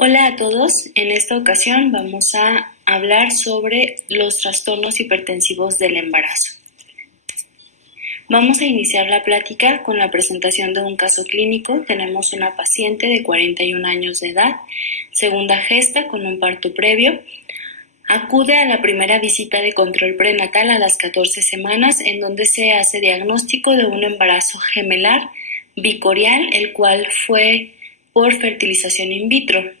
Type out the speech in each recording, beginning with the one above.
Hola a todos, en esta ocasión vamos a hablar sobre los trastornos hipertensivos del embarazo. Vamos a iniciar la plática con la presentación de un caso clínico. Tenemos una paciente de 41 años de edad, segunda gesta con un parto previo. Acude a la primera visita de control prenatal a las 14 semanas, en donde se hace diagnóstico de un embarazo gemelar bicorial, el cual fue por fertilización in vitro,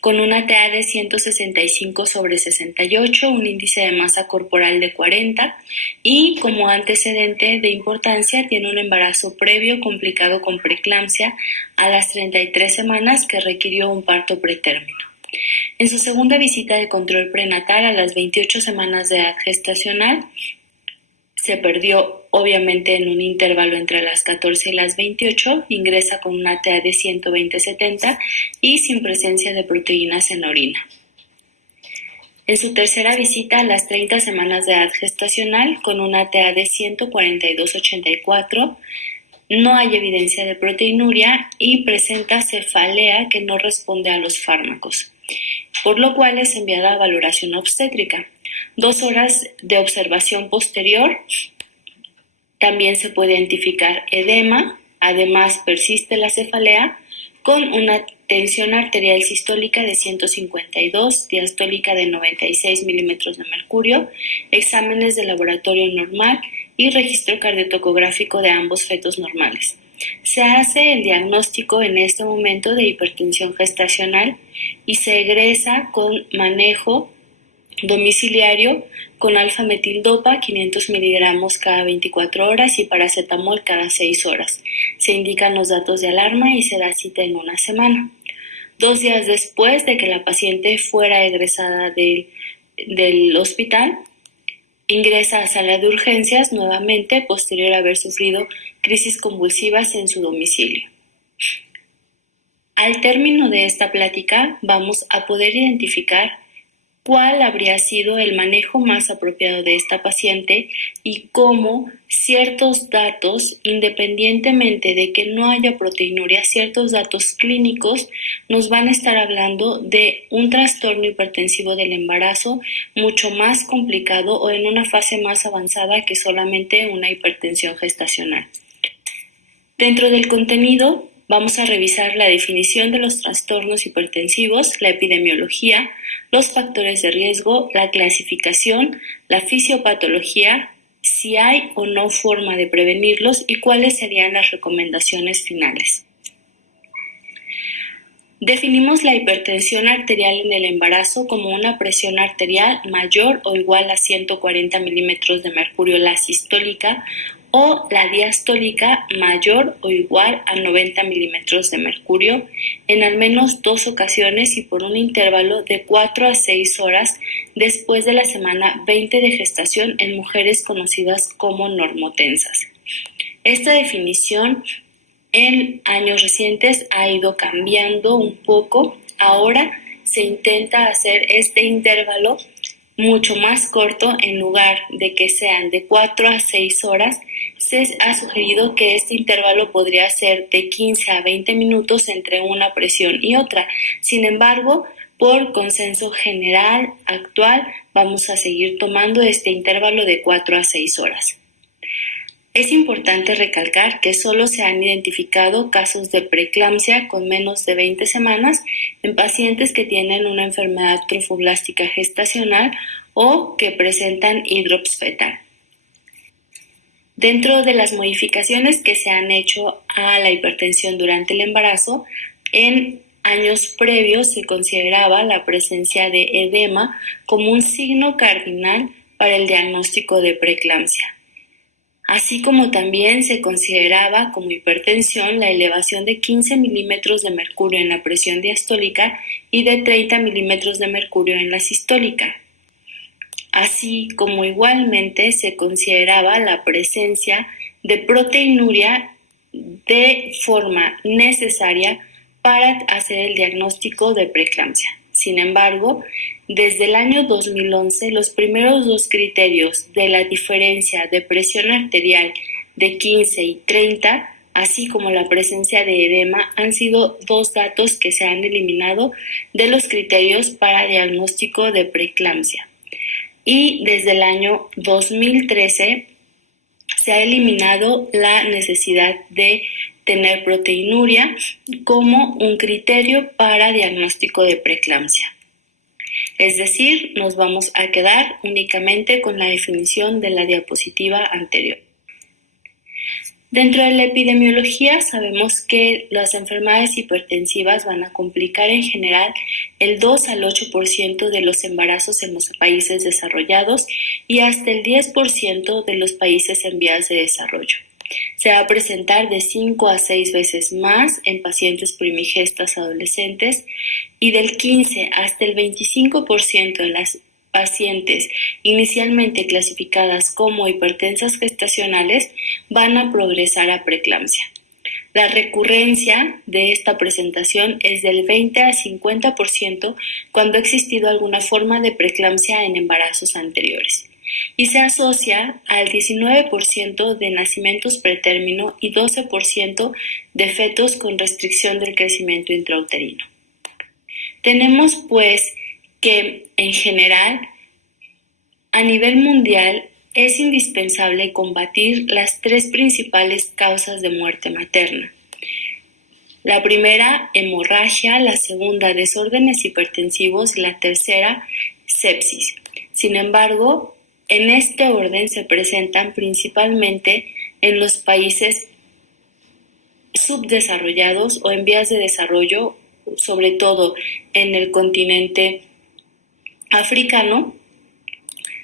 con una TA de 165/68, un índice de masa corporal de 40 y como antecedente de importancia tiene un embarazo previo complicado con preeclampsia a las 33 semanas que requirió un parto pretérmino. En su segunda visita de control prenatal a las 28 semanas de edad gestacional, se perdió obviamente en un intervalo entre las 14 y las 28, ingresa con una TA de 120/70 y sin presencia de proteínas en la orina. En su tercera visita a las 30 semanas de edad gestacional, con una TA de 142/84, no hay evidencia de proteinuria y presenta cefalea que no responde a los fármacos, por lo cual es enviada a valoración obstétrica. 2 horas de observación posterior, también se puede identificar edema, además persiste la cefalea con una tensión arterial sistólica de 152, diastólica de 96 milímetros de mercurio, exámenes de laboratorio normal y registro cardiotocográfico de ambos fetos normales. Se hace el diagnóstico en este momento de hipertensión gestacional y se egresa con manejo domiciliario con alfa-metildopa 500 miligramos cada 24 horas y paracetamol cada 6 horas. Se indican los datos de alarma y se da cita en una semana. 2 días después de que la paciente fuera egresada del hospital, ingresa a sala de urgencias nuevamente posterior a haber sufrido crisis convulsivas en su domicilio. Al término de esta plática vamos a poder identificar cuál habría sido el manejo más apropiado de esta paciente y cómo ciertos datos, independientemente de que no haya proteinuria, ciertos datos clínicos nos van a estar hablando de un trastorno hipertensivo del embarazo mucho más complicado o en una fase más avanzada que solamente una hipertensión gestacional. Dentro del contenido vamos a revisar la definición de los trastornos hipertensivos, la epidemiología, los factores de riesgo, la clasificación, la fisiopatología, si hay o no forma de prevenirlos y cuáles serían las recomendaciones finales. Definimos la hipertensión arterial en el embarazo como una presión arterial mayor o igual a 140 milímetros de mercurio la sistólica o la diastólica mayor o igual a 90 milímetros de mercurio en al menos 2 ocasiones y por un intervalo de 4 a 6 horas después de la semana 20 de gestación en mujeres conocidas como normotensas. Esta definición en años recientes ha ido cambiando un poco. Ahora se intenta hacer este intervalo mucho más corto. En lugar de que sean de 4 a 6 horas, se ha sugerido que este intervalo podría ser de 15 a 20 minutos entre una presión y otra. Sin embargo, por consenso general actual, vamos a seguir tomando este intervalo de 4 a 6 horas. Es importante recalcar que solo se han identificado casos de preeclampsia con menos de 20 semanas en pacientes que tienen una enfermedad trofoblástica gestacional o que presentan hidrops fetal. Dentro de las modificaciones que se han hecho a la hipertensión durante el embarazo, en años previos se consideraba la presencia de edema como un signo cardinal para el diagnóstico de preeclampsia. Así como también se consideraba como hipertensión la elevación de 15 milímetros de mercurio en la presión diastólica y de 30 milímetros de mercurio en la sistólica. Así como igualmente se consideraba la presencia de proteinuria de forma necesaria para hacer el diagnóstico de preeclampsia. Sin embargo, desde el año 2011, los primeros 2 criterios de la diferencia de presión arterial de 15 y 30 así como la presencia de edema, han sido dos datos que se han eliminado de los criterios para diagnóstico de preeclampsia. Y desde el año 2013 se ha eliminado la necesidad de tener proteinuria como un criterio para diagnóstico de preeclampsia. Es decir, nos vamos a quedar únicamente con la definición de la diapositiva anterior. Dentro de la epidemiología sabemos que las enfermedades hipertensivas van a complicar en general el 2 al 8% de los embarazos en los países desarrollados y hasta el 10% de los países en vías de desarrollo. Se va a presentar de 5 a 6 veces más en pacientes primigestas adolescentes y del 15 hasta el 25% de las pacientes inicialmente clasificadas como hipertensas gestacionales van a progresar a preeclampsia. La recurrencia de esta presentación es del 20 a 50% cuando ha existido alguna forma de preeclampsia en embarazos anteriores y se asocia al 19% de nacimientos pretérmino y 12% de fetos con restricción del crecimiento intrauterino. Tenemos pues que en general a nivel mundial es indispensable combatir las tres principales causas de muerte materna. La primera, hemorragia; la segunda, desórdenes hipertensivos; y la tercera, sepsis. Sin embargo, en este orden se presentan principalmente en los países subdesarrollados o en vías de desarrollo, sobre todo en el continente africano.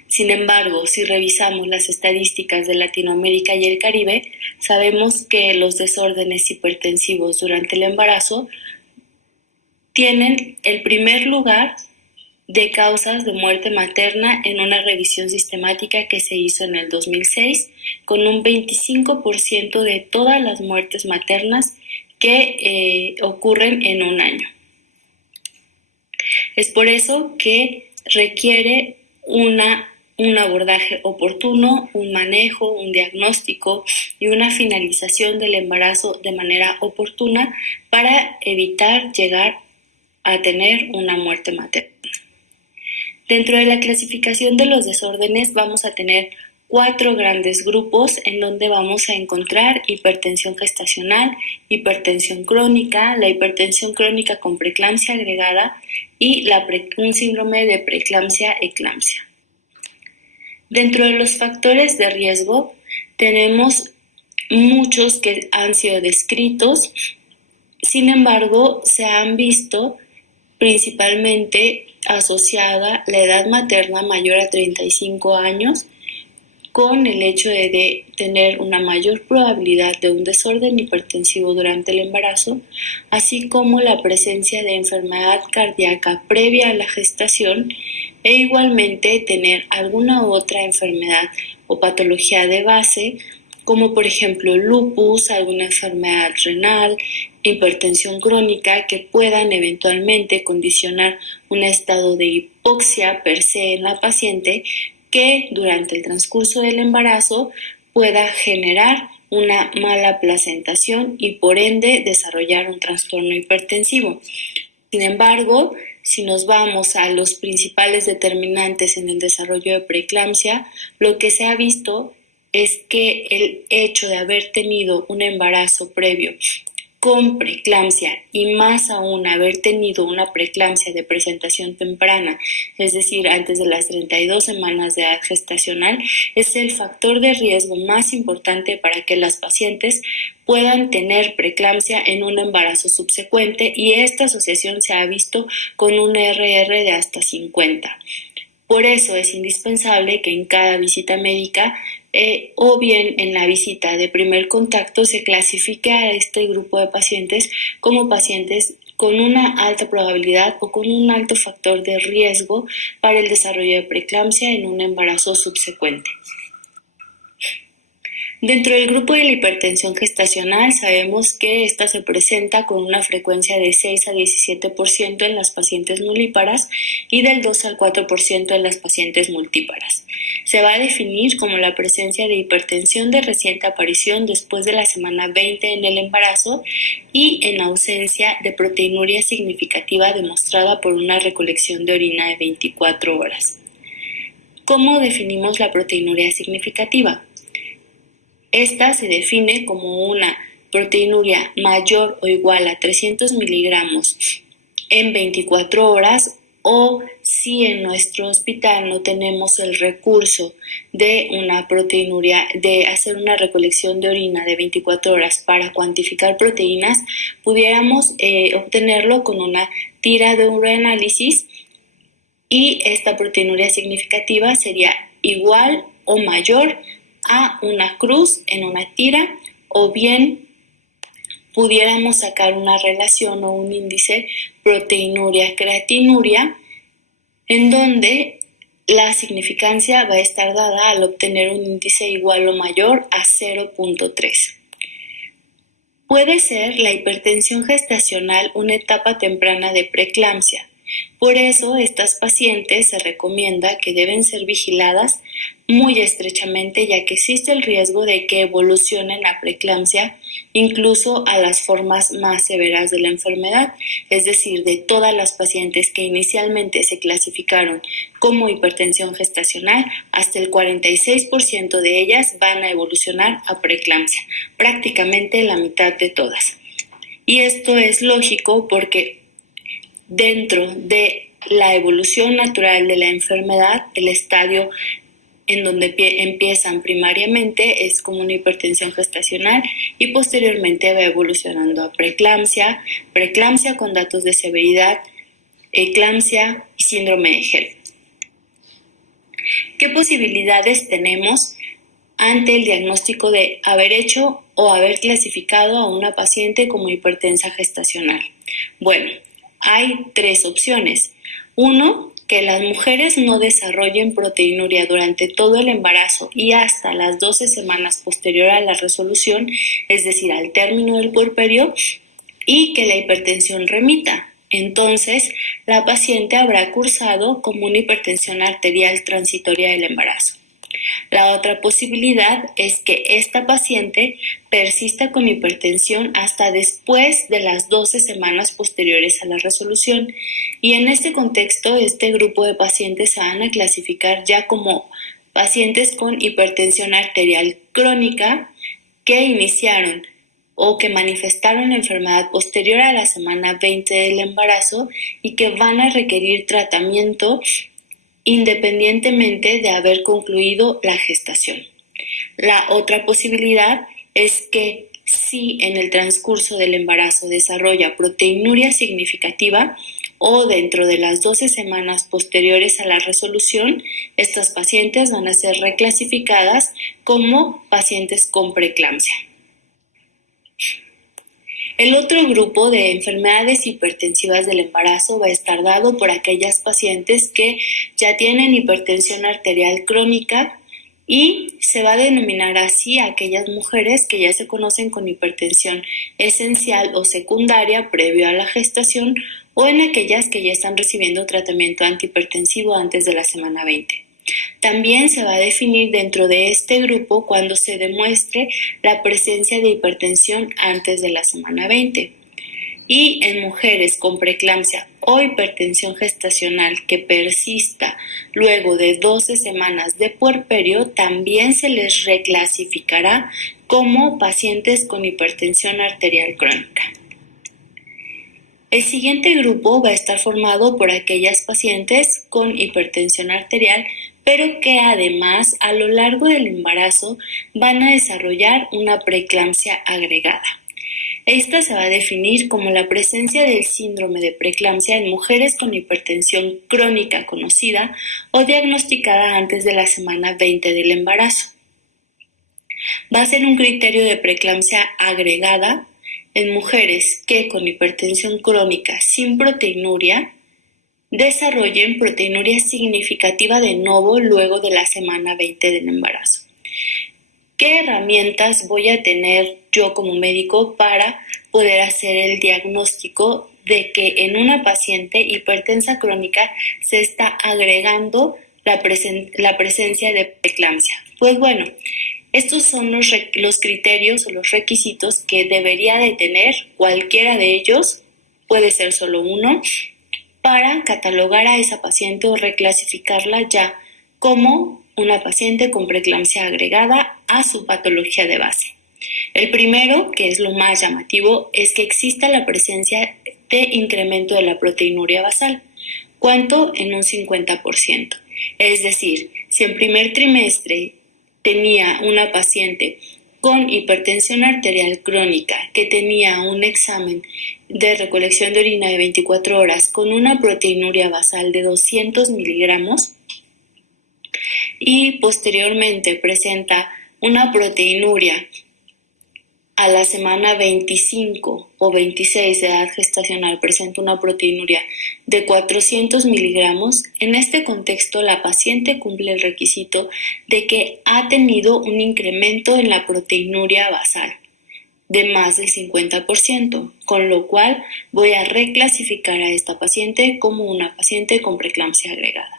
Sin embargo, si revisamos las estadísticas de Latinoamérica y el Caribe, sabemos que los desórdenes hipertensivos durante el embarazo tienen el primer lugar de causas de muerte materna en una revisión sistemática que se hizo en el 2006, con un 25% de todas las muertes maternas que ocurren en un año. Es por eso que requiere un abordaje oportuno, un manejo, un diagnóstico y una finalización del embarazo de manera oportuna para evitar llegar a tener una muerte materna. Dentro de la clasificación de los desórdenes vamos a tener 4 grandes grupos en donde vamos a encontrar hipertensión gestacional, hipertensión crónica, la hipertensión crónica con preeclampsia agregada y un síndrome de preeclampsia-eclampsia. Dentro de los factores de riesgo tenemos muchos que han sido descritos, sin embargo se han visto principalmente asociada la edad materna mayor a 35 años con el hecho de tener una mayor probabilidad de un desorden hipertensivo durante el embarazo, así como la presencia de enfermedad cardíaca previa a la gestación e igualmente tener alguna otra enfermedad o patología de base, como por ejemplo lupus, alguna enfermedad renal, hipertensión crónica, que puedan eventualmente condicionar un estado de hipoxia per se en la paciente que durante el transcurso del embarazo pueda generar una mala placentación y por ende desarrollar un trastorno hipertensivo. Sin embargo, si nos vamos a los principales determinantes en el desarrollo de preeclampsia, lo que se ha visto es que el hecho de haber tenido un embarazo previo con preeclampsia y más aún haber tenido una preeclampsia de presentación temprana, es decir, antes de las 32 semanas de edad gestacional, es el factor de riesgo más importante para que las pacientes puedan tener preeclampsia en un embarazo subsecuente, y esta asociación se ha visto con un RR de hasta 50. Por eso es indispensable que en cada visita médica o bien en la visita de primer contacto se clasifique a este grupo de pacientes como pacientes con una alta probabilidad o con un alto factor de riesgo para el desarrollo de preeclampsia en un embarazo subsecuente. Dentro del grupo de la hipertensión gestacional sabemos que esta se presenta con una frecuencia de 6 a 17% en las pacientes nulíparas y del 2 al 4% en las pacientes multíparas. Se va a definir como la presencia de hipertensión de reciente aparición después de la semana 20 en el embarazo y en ausencia de proteinuria significativa demostrada por una recolección de orina de 24 horas. ¿Cómo definimos la proteinuria significativa? Esta se define como una proteinuria mayor o igual a 300 miligramos en 24 horas o si en nuestro hospital no tenemos el recurso de una proteinuria, de hacer una recolección de orina de 24 horas para cuantificar proteínas, pudiéramos obtenerlo con una tira de uroanálisis y esta proteinuria significativa sería igual o mayor a una cruz en una tira, o bien pudiéramos sacar una relación o un índice proteinuria-creatinuria en donde la significancia va a estar dada al obtener un índice igual o mayor a 0.3. Puede ser la hipertensión gestacional una etapa temprana de preeclampsia. Por eso, estas pacientes se recomienda que deben ser vigiladas muy estrechamente, ya que existe el riesgo de que evolucionen a preeclampsia, incluso a las formas más severas de la enfermedad, es decir, de todas las pacientes que inicialmente se clasificaron como hipertensión gestacional, hasta el 46% de ellas van a evolucionar a preeclampsia, prácticamente la mitad de todas. Y esto es lógico porque dentro de la evolución natural de la enfermedad, el estadio en donde empiezan primariamente es como una hipertensión gestacional y posteriormente va evolucionando a preeclampsia, preeclampsia con datos de severidad, eclampsia y síndrome de Gel. ¿Qué posibilidades tenemos ante el diagnóstico de haber hecho o haber clasificado a una paciente como hipertensa gestacional? Bueno, hay 3 opciones. 1, que las mujeres no desarrollen proteinuria durante todo el embarazo y hasta las 12 semanas posterior a la resolución, es decir, al término del puerperio, y que la hipertensión remita. Entonces, la paciente habrá cursado como una hipertensión arterial transitoria del embarazo. La otra posibilidad es que esta paciente persista con hipertensión hasta después de las 12 semanas posteriores a la resolución, y en este contexto este grupo de pacientes se van a clasificar ya como pacientes con hipertensión arterial crónica que iniciaron o que manifestaron la enfermedad posterior a la semana 20 del embarazo y que van a requerir tratamiento independientemente de haber concluido la gestación. La otra posibilidad es que si en el transcurso del embarazo desarrolla proteinuria significativa o dentro de las 12 semanas posteriores a la resolución, estas pacientes van a ser reclasificadas como pacientes con preeclampsia. El otro grupo de enfermedades hipertensivas del embarazo va a estar dado por aquellas pacientes que ya tienen hipertensión arterial crónica y se va a denominar así a aquellas mujeres que ya se conocen con hipertensión esencial o secundaria previo a la gestación o en aquellas que ya están recibiendo tratamiento antihipertensivo antes de la semana 20. También se va a definir dentro de este grupo cuando se demuestre la presencia de hipertensión antes de la semana 20. Y en mujeres con preeclampsia o hipertensión gestacional que persista luego de 12 semanas de puerperio, también se les reclasificará como pacientes con hipertensión arterial crónica. El siguiente grupo va a estar formado por aquellas pacientes con hipertensión arterial, pero que además a lo largo del embarazo van a desarrollar una preeclampsia agregada. Esta se va a definir como la presencia del síndrome de preeclampsia en mujeres con hipertensión crónica conocida o diagnosticada antes de la semana 20 del embarazo. Va a ser un criterio de preeclampsia agregada en mujeres que con hipertensión crónica sin proteinuria desarrollen proteinuria significativa de nuevo luego de la semana 20 del embarazo. ¿Qué herramientas voy a tener yo como médico para poder hacer el diagnóstico de que en una paciente hipertensa crónica se está agregando la presencia de preeclampsia? Pues bueno, estos son los criterios o los requisitos que debería de tener cualquiera de ellos, puede ser solo uno, para catalogar a esa paciente o reclasificarla ya como una paciente con preeclampsia agregada a su patología de base. El primero, que es lo más llamativo, es que exista la presencia de incremento de la proteinuria basal. ¿Cuánto? En un 50%. Es decir, si en primer trimestre tenía una paciente con hipertensión arterial crónica que tenía un examen de recolección de orina de 24 horas con una proteinuria basal de 200 miligramos y posteriormente presenta una proteinuria a la semana 25 o 26 de edad gestacional, presenta una proteinuria de 400 miligramos, en este contexto la paciente cumple el requisito de que ha tenido un incremento en la proteinuria basal de más del 50%, con lo cual voy a reclasificar a esta paciente como una paciente con preeclampsia agregada.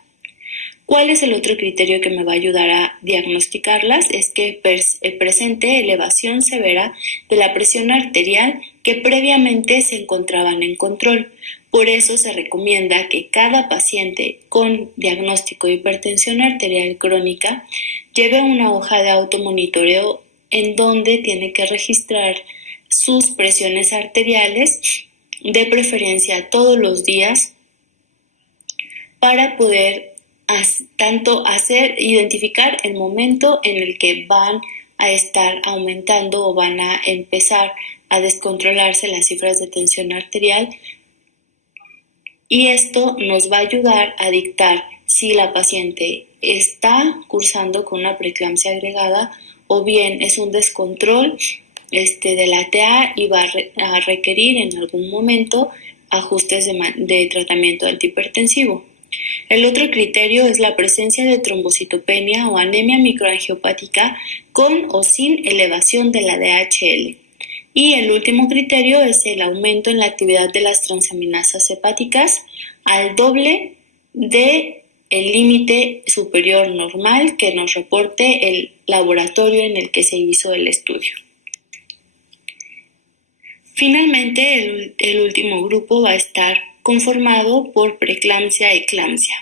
¿Cuál es el otro criterio que me va a ayudar a diagnosticarlas? Es que presente elevación severa de la presión arterial que previamente se encontraban en control. Por eso se recomienda que cada paciente con diagnóstico de hipertensión arterial crónica lleve una hoja de automonitoreo en donde tiene que registrar sus presiones arteriales, de preferencia todos los días, para poder identificar el momento en el que van a estar aumentando o van a empezar a descontrolarse las cifras de tensión arterial, y esto nos va a ayudar a dictar si la paciente está cursando con una preeclampsia agregada o bien es un descontrol de la TA y va a requerir en algún momento ajustes de tratamiento antihipertensivo. El otro criterio es la presencia de trombocitopenia o anemia microangiopática con o sin elevación de la DHL. Y el último criterio es el aumento en la actividad de las transaminasas hepáticas al doble de el límite superior normal que nos reporte el laboratorio en el que se hizo el estudio. Finalmente, el último grupo va a estar conformado por preeclampsia-eclampsia.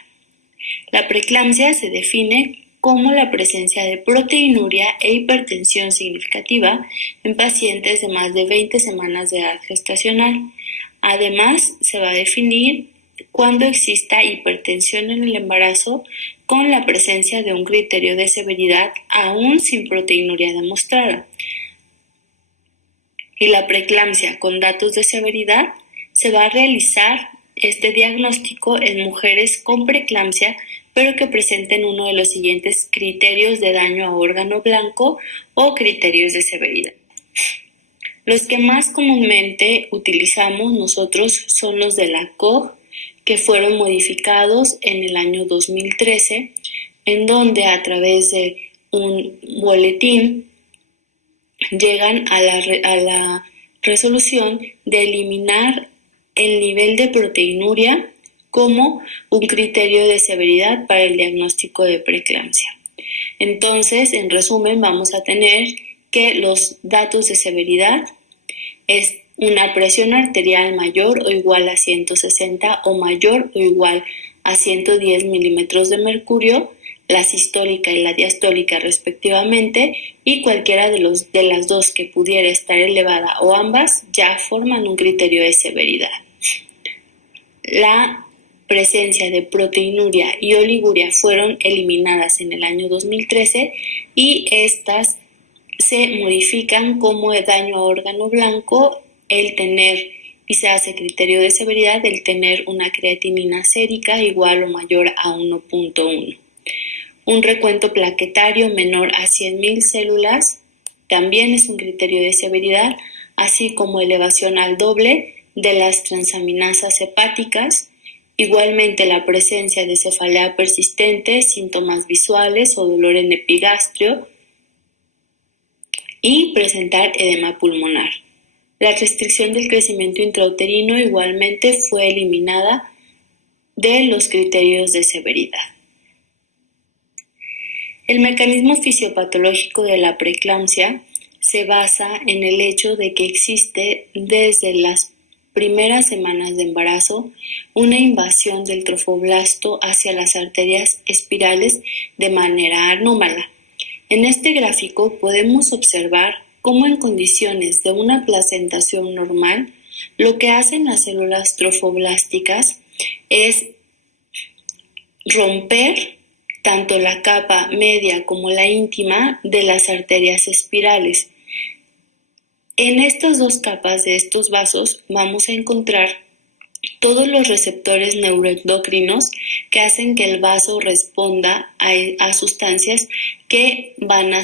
La preeclampsia se define como la presencia de proteinuria e hipertensión significativa en pacientes de más de 20 semanas de edad gestacional. Además, se va a definir cuando exista hipertensión en el embarazo con la presencia de un criterio de severidad aún sin proteinuria demostrada. Y la preeclampsia con datos de severidad se va a realizar este diagnóstico en mujeres con preeclampsia, pero que presenten uno de los siguientes criterios de daño a órgano blanco o criterios de severidad. Los que más comúnmente utilizamos nosotros son los de la COG, que fueron modificados en el año 2013, en donde a través de un boletín llegan a la resolución de eliminar el nivel de proteinuria como un criterio de severidad para el diagnóstico de preeclampsia. Entonces, en resumen, vamos a tener que los datos de severidad es una presión arterial mayor o igual a 160 o mayor o igual a 110 milímetros de mercurio, la sistólica y la diastólica respectivamente, y cualquiera de las dos que pudiera estar elevada o ambas ya forman un criterio de severidad. La presencia de proteinuria y oliguria fueron eliminadas en el año 2013 y estas se modifican como daño a órgano blanco el tener, y se hace criterio de severidad, el tener una creatinina sérica igual o mayor a 1.1. Un recuento plaquetario menor a 100.000 células también es un criterio de severidad, así como elevación al doble de las transaminasas hepáticas. Igualmente, la presencia de cefalea persistente, síntomas visuales o dolor en epigastrio y presentar edema pulmonar. La restricción del crecimiento intrauterino igualmente fue eliminada de los criterios de severidad. El mecanismo fisiopatológico de la preeclampsia se basa en el hecho de que existe desde las primeras semanas de embarazo una invasión del trofoblasto hacia las arterias espirales de manera anómala. En este gráfico podemos observar cómo en condiciones de una placentación normal, lo que hacen las células trofoblásticas es romper tanto la capa media como la íntima de las arterias espirales. En estas dos capas de estos vasos vamos a encontrar todos los receptores neuroendocrinos que hacen que el vaso responda a sustancias que van a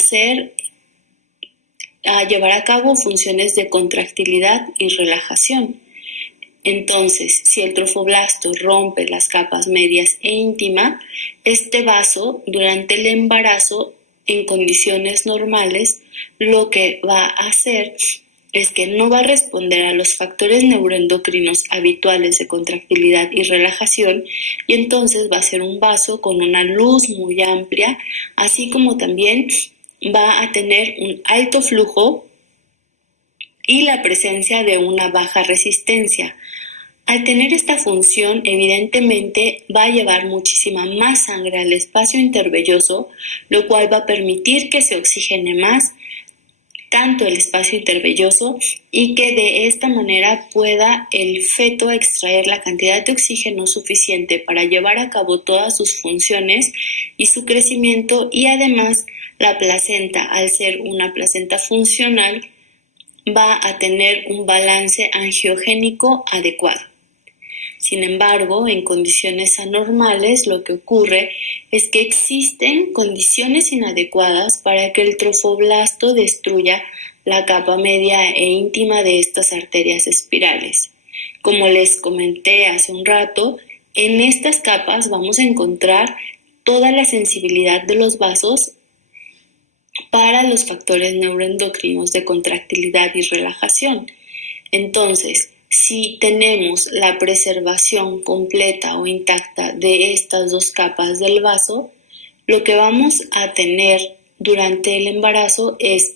llevar a cabo funciones de contractilidad y relajación. Entonces, si el trofoblasto rompe las capas medias e íntima, este vaso durante el embarazo en condiciones normales lo que va a hacer es que no va a responder a los factores neuroendocrinos habituales de contractilidad y relajación, y entonces va a ser un vaso con una luz muy amplia, así como también va a tener un alto flujo y la presencia de una baja resistencia. Al tener esta función, evidentemente va a llevar muchísima más sangre al espacio intervelloso, lo cual va a permitir que se oxigene más tanto el espacio intervelloso y que de esta manera pueda el feto extraer la cantidad de oxígeno suficiente para llevar a cabo todas sus funciones y su crecimiento, y además la placenta, al ser una placenta funcional, va a tener un balance angiogénico adecuado. Sin embargo, en condiciones anormales lo que ocurre es que existen condiciones inadecuadas para que el trofoblasto destruya la capa media e íntima de estas arterias espirales. Como les comenté hace un rato, en estas capas vamos a encontrar toda la sensibilidad de los vasos para los factores neuroendocrinos de contractilidad y relajación. Entonces, si tenemos la preservación completa o intacta de estas dos capas del vaso, lo que vamos a tener durante el embarazo es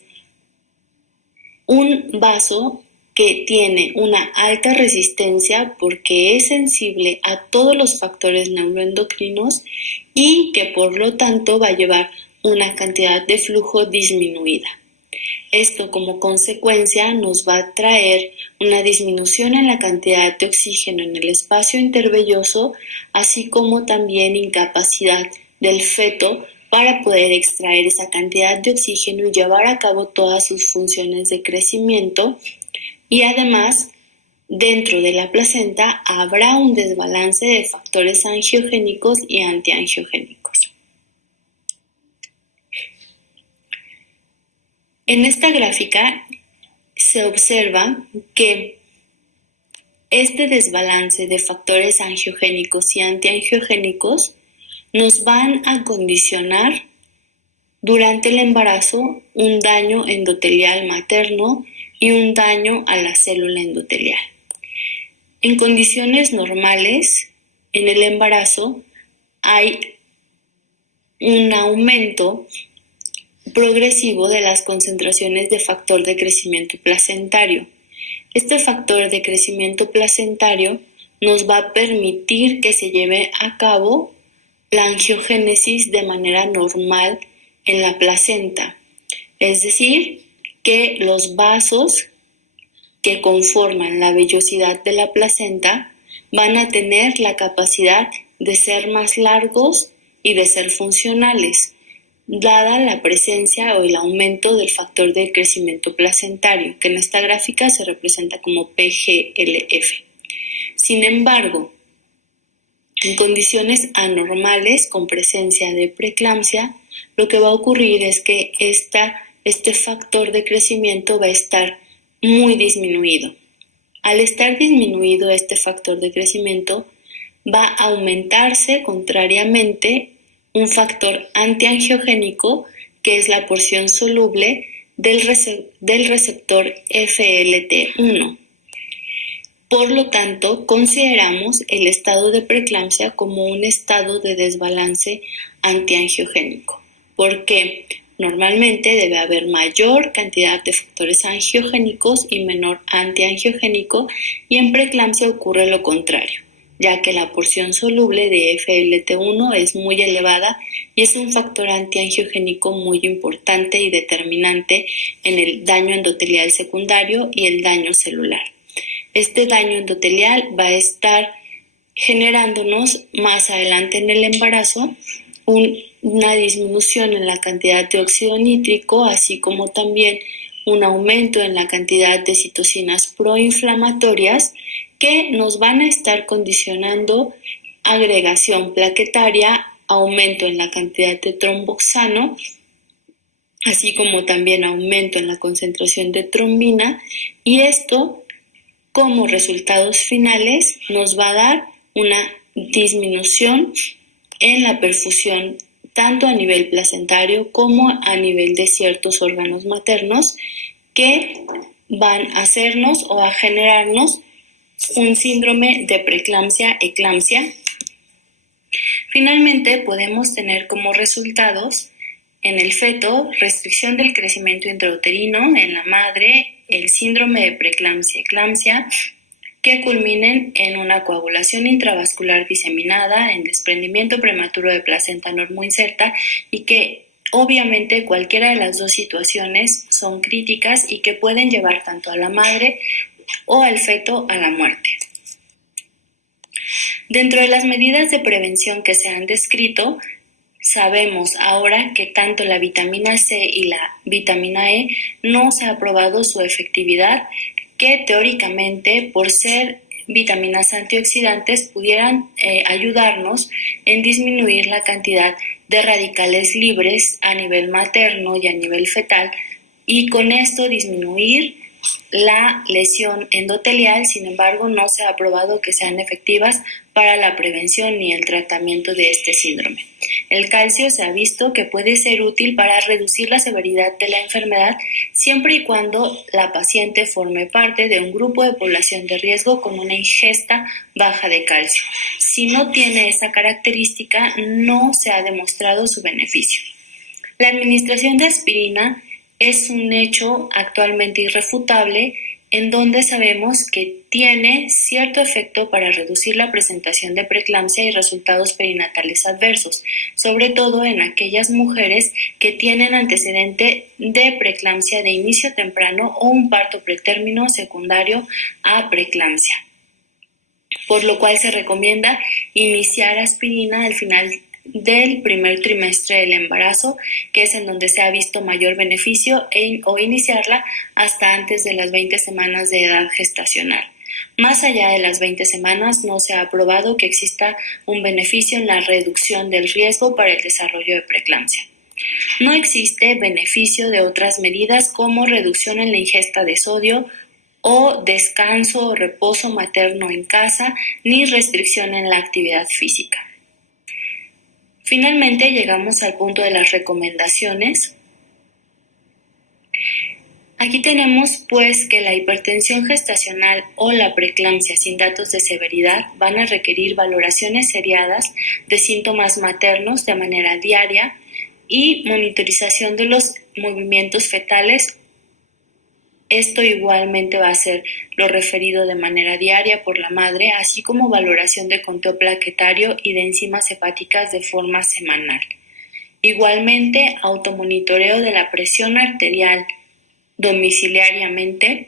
un vaso que tiene una alta resistencia porque es sensible a todos los factores neuroendocrinos y que por lo tanto va a llevar una cantidad de flujo disminuida. Esto como consecuencia nos va a traer una disminución en la cantidad de oxígeno en el espacio intervelloso, así como también incapacidad del feto para poder extraer esa cantidad de oxígeno y llevar a cabo todas sus funciones de crecimiento. Y además, dentro de la placenta habrá un desbalance de factores angiogénicos y antiangiogénicos. En esta gráfica se observa que este desbalance de factores angiogénicos y antiangiogénicos nos van a condicionar durante el embarazo un daño endotelial materno y un daño a la célula endotelial. En condiciones normales, en el embarazo hay un aumento progresivo de las concentraciones de factor de crecimiento placentario. Este factor de crecimiento placentario nos va a permitir que se lleve a cabo la angiogénesis de manera normal en la placenta, es decir, que los vasos que conforman la vellosidad de la placenta van a tener la capacidad de ser más largos y de ser funcionales, dada la presencia o el aumento del factor de crecimiento placentario, que en esta gráfica se representa como PGLF. Sin embargo, en condiciones anormales con presencia de preeclampsia, lo que va a ocurrir es que este factor de crecimiento va a estar muy disminuido. Al estar disminuido este factor de crecimiento, va a aumentarse contrariamente un factor antiangiogénico, que es la porción soluble del receptor FLT1. Por lo tanto, consideramos el estado de preeclampsia como un estado de desbalance antiangiogénico, porque normalmente debe haber mayor cantidad de factores angiogénicos y menor antiangiogénico, y en preeclampsia ocurre lo contrario, ya que la porción soluble de FLT1 es muy elevada y es un factor antiangiogénico muy importante y determinante en el daño endotelial secundario y el daño celular. Este daño endotelial va a estar generándonos más adelante en el embarazo una disminución en la cantidad de óxido nítrico, así como también un aumento en la cantidad de citocinas proinflamatorias que nos van a estar condicionando agregación plaquetaria, aumento en la cantidad de tromboxano, así como también aumento en la concentración de trombina, y esto como resultados finales nos va a dar una disminución en la perfusión tanto a nivel placentario como a nivel de ciertos órganos maternos que van a hacernos o a generarnos un síndrome de preeclampsia-eclampsia. Finalmente, podemos tener como resultados en el feto restricción del crecimiento intrauterino, en la madre el síndrome de preeclampsia-eclampsia, que culminen en una coagulación intravascular diseminada, en desprendimiento prematuro de placenta normoinserta, y que obviamente cualquiera de las dos situaciones son críticas y que pueden llevar tanto a la madre o al feto a la muerte. Dentro de las medidas de prevención que se han descrito, sabemos ahora que tanto la vitamina C y la vitamina E no se ha probado su efectividad, que teóricamente, por ser vitaminas antioxidantes, pudieran ayudarnos en disminuir la cantidad de radicales libres a nivel materno y a nivel fetal, y con esto disminuir la lesión endotelial. Sin embargo, no se ha probado que sean efectivas para la prevención ni el tratamiento de este síndrome. El calcio se ha visto que puede ser útil para reducir la severidad de la enfermedad siempre y cuando la paciente forme parte de un grupo de población de riesgo con una ingesta baja de calcio. Si no tiene esa característica, no se ha demostrado su beneficio. La administración de aspirina es un hecho actualmente irrefutable, en donde sabemos que tiene cierto efecto para reducir la presentación de preeclampsia y resultados perinatales adversos, sobre todo en aquellas mujeres que tienen antecedente de preeclampsia de inicio temprano o un parto pretérmino secundario a preeclampsia, por lo cual se recomienda iniciar aspirina al final del primer trimestre del embarazo, que es en donde se ha visto mayor beneficio, o iniciarla hasta antes de las 20 semanas de edad gestacional. Más allá de las 20 semanas no se ha probado que exista un beneficio en la reducción del riesgo para el desarrollo de preeclampsia. No existe beneficio de otras medidas como reducción en la ingesta de sodio o descanso o reposo materno en casa, ni restricción en la actividad física. Finalmente llegamos al punto de las recomendaciones. Aquí tenemos pues que la hipertensión gestacional o la preeclampsia sin datos de severidad van a requerir valoraciones seriadas de síntomas maternos de manera diaria y monitorización de los movimientos fetales. Esto igualmente va a ser lo referido de manera diaria por la madre, así como valoración de conteo plaquetario y de enzimas hepáticas de forma semanal. Igualmente, automonitoreo de la presión arterial domiciliariamente,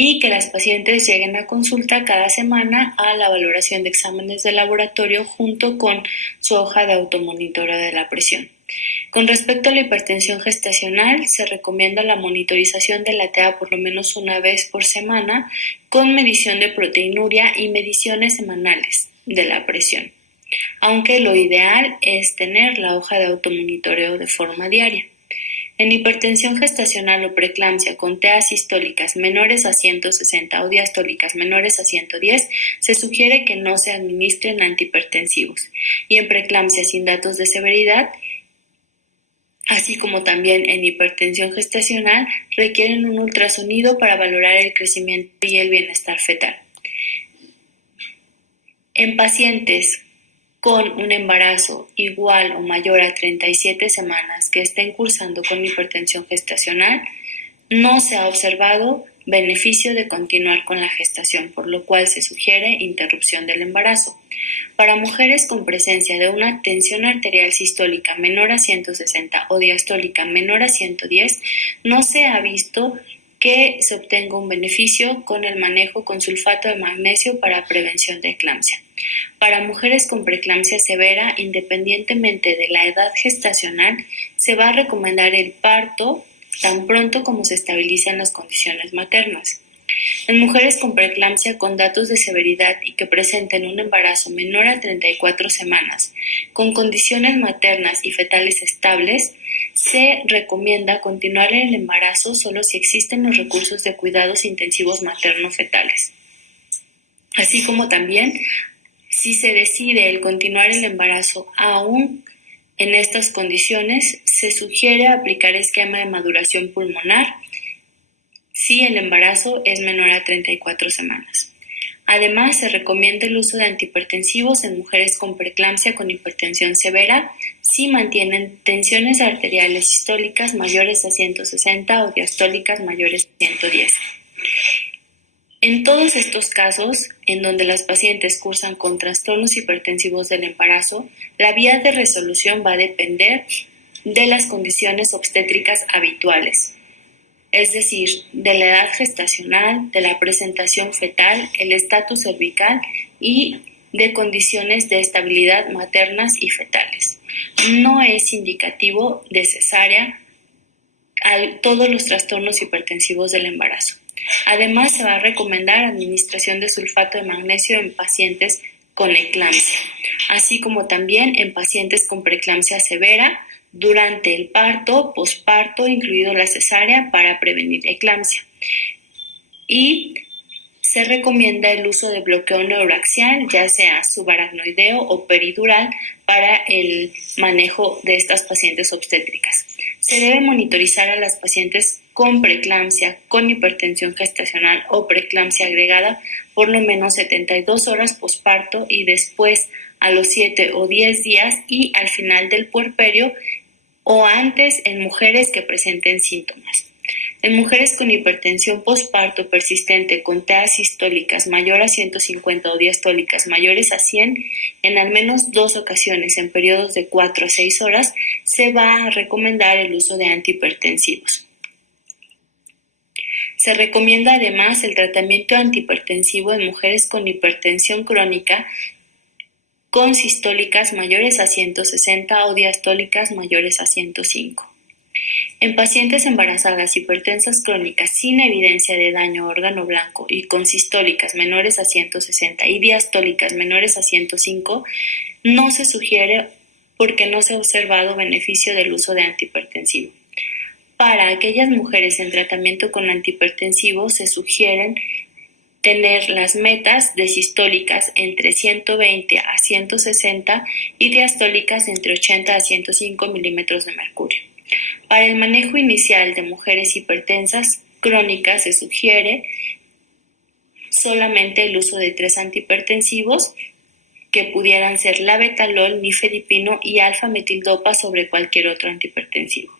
y que las pacientes lleguen a consulta cada semana a la valoración de exámenes de laboratorio junto con su hoja de automonitoreo de la presión. Con respecto a la hipertensión gestacional, se recomienda la monitorización de la TEA por lo menos una vez por semana, con medición de proteinuria y mediciones semanales de la presión, aunque lo ideal es tener la hoja de automonitoreo de forma diaria. En hipertensión gestacional o preeclampsia con TEAs sistólicas menores a 160 o diastólicas menores a 110, se sugiere que no se administren antihipertensivos. Y en preeclampsia sin datos de severidad, así como también en hipertensión gestacional, requieren un ultrasonido para valorar el crecimiento y el bienestar fetal. En pacientes con un embarazo igual o mayor a 37 semanas que estén cursando con hipertensión gestacional, no se ha observado beneficio de continuar con la gestación, por lo cual se sugiere interrupción del embarazo. Para mujeres con presencia de una tensión arterial sistólica menor a 160 o diastólica menor a 110, no se ha visto que se obtenga un beneficio con el manejo con sulfato de magnesio para prevención de eclampsia. Para mujeres con preeclampsia severa, independientemente de la edad gestacional, se va a recomendar el parto tan pronto como se estabilizan las condiciones maternas. En mujeres con preeclampsia con datos de severidad y que presenten un embarazo menor a 34 semanas, con condiciones maternas y fetales estables, se recomienda continuar el embarazo solo si existen los recursos de cuidados intensivos materno-fetales. Así como también, si se decide el continuar el embarazo aún en estas condiciones, se sugiere aplicar esquema de maduración pulmonar si el embarazo es menor a 34 semanas. Además, se recomienda el uso de antihipertensivos en mujeres con preeclampsia con hipertensión severa si mantienen tensiones arteriales sistólicas mayores a 160 o diastólicas mayores a 110. En todos estos casos, en donde las pacientes cursan con trastornos hipertensivos del embarazo, la vía de resolución va a depender de las condiciones obstétricas habituales, es decir, de la edad gestacional, de la presentación fetal, el estatus cervical y de condiciones de estabilidad maternas y fetales. No es indicativo de cesárea a todos los trastornos hipertensivos del embarazo. Además, se va a recomendar administración de sulfato de magnesio en pacientes con eclampsia, así como también en pacientes con preeclampsia severa durante el parto, posparto, incluido la cesárea, para prevenir eclampsia. Y se recomienda el uso de bloqueo neuroaxial, ya sea subaracnoideo o peridural, para el manejo de estas pacientes obstétricas. Se debe monitorizar a las pacientes con preeclampsia, con hipertensión gestacional o preeclampsia agregada por lo menos 72 horas posparto y después a los 7 o 10 días y al final del puerperio o antes en mujeres que presenten síntomas. En mujeres con hipertensión posparto persistente con TEAs sistólicas mayor a 150 o diastólicas mayores a 100, en al menos 2 ocasiones en periodos de 4 a 6 horas, se va a recomendar el uso de antihipertensivos. Se recomienda además el tratamiento antihipertensivo en mujeres con hipertensión crónica con sistólicas mayores a 160 o diastólicas mayores a 105. En pacientes embarazadas hipertensas crónicas sin evidencia de daño a órgano blanco y con sistólicas menores a 160 y diastólicas menores a 105, no se sugiere porque no se ha observado beneficio del uso de antihipertensivo. Para aquellas mujeres en tratamiento con antihipertensivo se sugieren tener las metas de sistólicas entre 120 a 160 y diastólicas entre 80 a 105 milímetros de mercurio. Para el manejo inicial de mujeres hipertensas crónicas se sugiere solamente el uso de 3 antihipertensivos que pudieran ser labetalol, nifedipino y alfa-metildopa sobre cualquier otro antihipertensivo.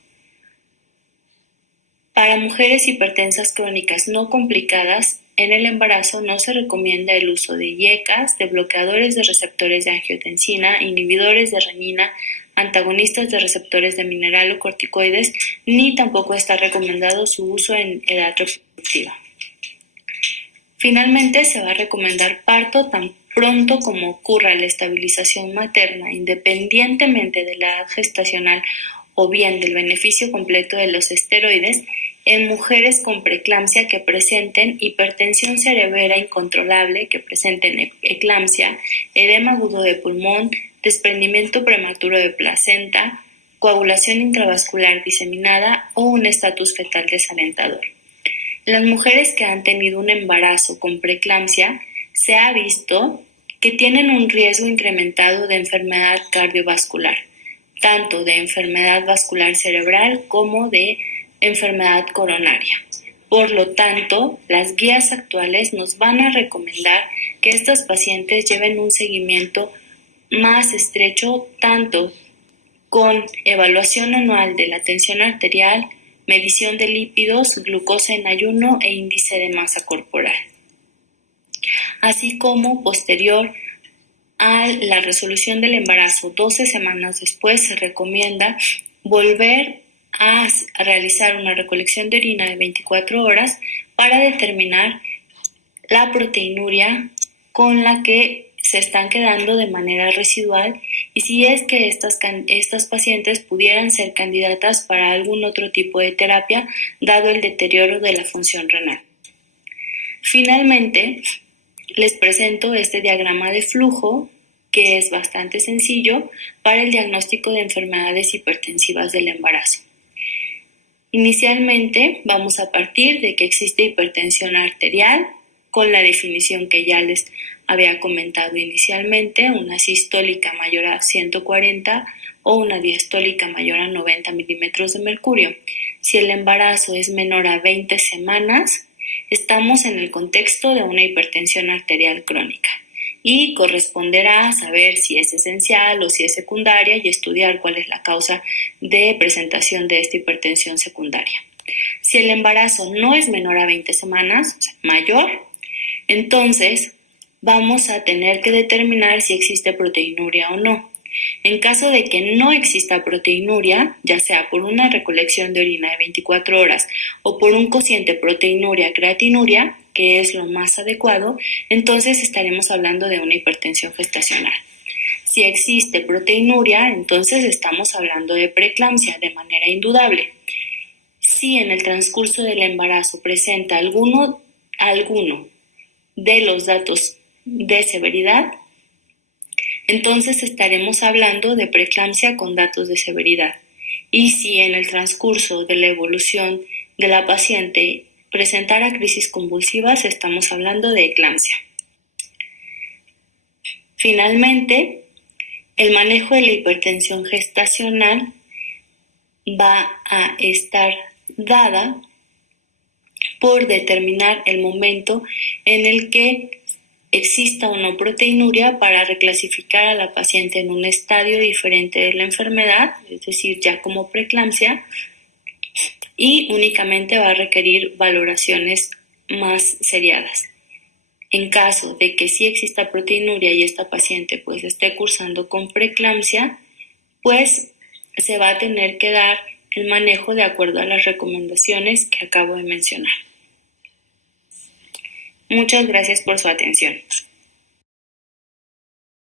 Para mujeres hipertensas crónicas no complicadas, en el embarazo no se recomienda el uso de IECAs, de bloqueadores de receptores de angiotensina, inhibidores de renina, antagonistas de receptores de mineralocorticoides, ni tampoco está recomendado su uso en edad reproductiva. Finalmente, se va a recomendar parto tan pronto como ocurra la estabilización materna, independientemente de la edad gestacional o bien del beneficio completo de los esteroides, en mujeres con preeclampsia que presenten hipertensión cerebral incontrolable, que presenten eclampsia, edema agudo de pulmón, desprendimiento prematuro de placenta, coagulación intravascular diseminada o un estatus fetal desalentador. Las mujeres que han tenido un embarazo con preeclampsia se ha visto que tienen un riesgo incrementado de enfermedad cardiovascular, tanto de enfermedad vascular cerebral como de enfermedad coronaria. Por lo tanto, las guías actuales nos van a recomendar que estos pacientes lleven un seguimiento más estrecho, tanto con evaluación anual de la tensión arterial, medición de lípidos, glucosa en ayuno e índice de masa corporal. Así como posterior a la resolución del embarazo, 12 semanas después, se recomienda volver a realizar una recolección de orina de 24 horas para determinar la proteinuria con la que se están quedando de manera residual y si es que estas pacientes pudieran ser candidatas para algún otro tipo de terapia dado el deterioro de la función renal. Finalmente, les presento este diagrama de flujo que es bastante sencillo para el diagnóstico de enfermedades hipertensivas del embarazo. Inicialmente vamos a partir de que existe hipertensión arterial con la definición que ya les había comentado inicialmente, una sistólica mayor a 140 o una diastólica mayor a 90 milímetros de mercurio. Si el embarazo es menor a 20 semanas, estamos en el contexto de una hipertensión arterial crónica y corresponderá saber si es esencial o si es secundaria y estudiar cuál es la causa de presentación de esta hipertensión secundaria. Si el embarazo no es menor a 20 semanas, o sea, mayor, entonces vamos a tener que determinar si existe proteinuria o no. En caso de que no exista proteinuria, ya sea por una recolección de orina de 24 horas o por un cociente proteinuria-creatinuria, que es lo más adecuado, entonces estaremos hablando de una hipertensión gestacional. Si existe proteinuria, entonces estamos hablando de preeclampsia de manera indudable. Si en el transcurso del embarazo presenta alguno de los datos de severidad, entonces estaremos hablando de preeclampsia con datos de severidad. Y si en el transcurso de la evolución de la paciente presentara crisis convulsivas, estamos hablando de eclampsia. Finalmente, el manejo de la hipertensión gestacional va a estar dada por determinar el momento en el que exista o no proteinuria para reclasificar a la paciente en un estadio diferente de la enfermedad, es decir, ya como preeclampsia, y únicamente va a requerir valoraciones más seriadas. En caso de que sí exista proteinuria y esta paciente pues esté cursando con preeclampsia, pues se va a tener que dar el manejo de acuerdo a las recomendaciones que acabo de mencionar. Muchas gracias por su atención.